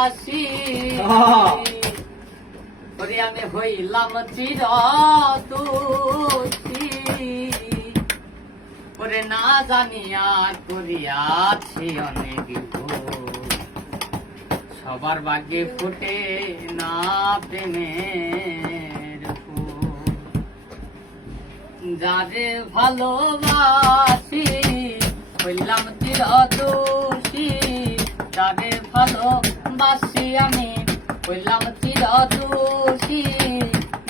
বাসি ওরে আমি হইলাম চির দোষী ওরে না জানিয়া করিয়াছি অনেক ভুল সবার ভাগ্যে ফুটে না প্রেমের ফুল যারে ভালোবাসি হইলাম চির দোষী যারে ভালোবাসি আমি হইলাম চির দোষী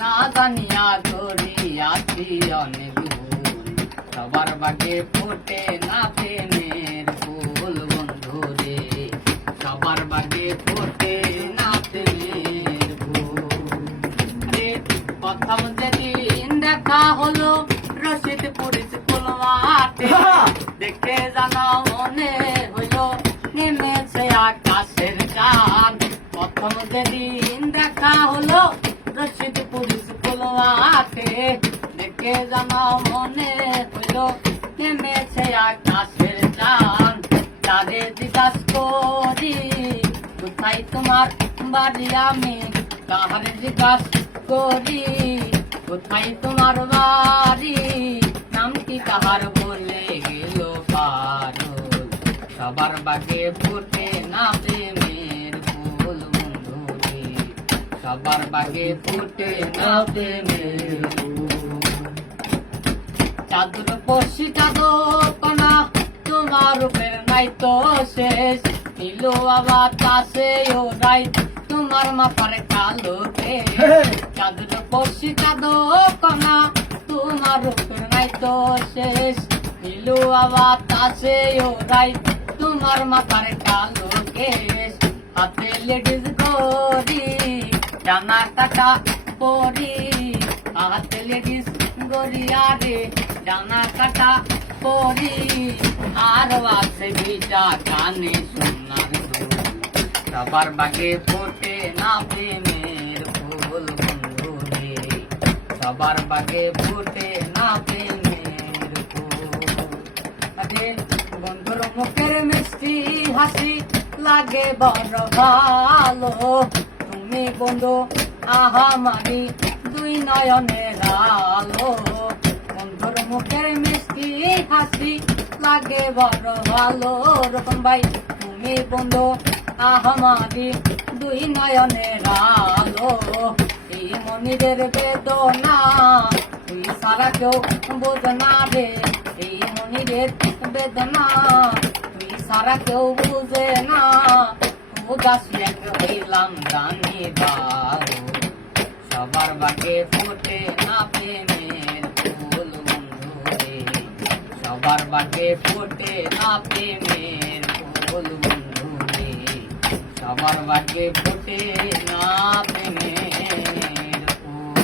না জানিয়া করিয়াছি অনেক ভুল সবার ভাগ্যে ফোটে না প্রেমের ফুল বন্ধু রে সবার ভাগ্যে ফোটে না প্রেমের ফুল রে প্রথম যেদিন দেখা হলো রশিদপুর স্কুল মাঠে দেখে জানা মনে হইল নেমেছে আকাশের চাঁদ প্রথম যেদিন দেখা হলো রশিদপুর স্কুল মাঠে দেখে জানা মনে হইল নেমেছে আকাশের চাঁদ তাদের জিজ্ঞাস করি কোথায় তোমার বাড়ি আমি তাহার জিজ্ঞাস করি কোথায় তোমার বাড়ি নাম কি তাহার বলে গেল পারুল সবার বাগে ফুটে না প্রেমের ফুল বন্ধু রে সবার বাগে ফুটে না প্রেমের ফুল চাদর পশি চাদর কনা তোমার রূপের নাই তো শেষ নীল আবার চাষে ও রাই তোমার মাথার কালো চাদর পশি চাদর কনা তোমার রূপের নাই তো শেষ নীল আবার চাষে ও রাই তোমার মাথার কালো কেশ হাতে লেডিস গরি জানা কাটা পরি হাতে লেডিস গরিয়া রে জানা কাটা পরি আর আছে বিটা কানে সোনার দুল সবার বাগে ফোটে না প্রেমের ফুল বন্ধু রে সবার বাগে ফোটে না প্রেমের ফুল বন্ধুর মুখের মিষ্টি হাসি লাগে বড় ভালো তুমি বন্ধু আহামারি দুই নয়নের আলো বন্ধুর মুখের মিষ্টি হাসি লাগে বড় ভালো রকম ভাই তুমি বন্ধু আহামারি দুই নয়নের আলো এই মনিরের বেদনা তুই সারা কেউ বোঝনা রে এই মনিরের বেদনা তুই সারা কেউ বুঝে না উদাস এক হইলাম জানি বাবু সবার বাগে ফোটে না প্রেমের ফুল বন্ধু রে সবার বাগে ফোটে না প্রেমের ফুল বন্ধু রে সবার বাগে ফোটে না প্রেমের ফুল।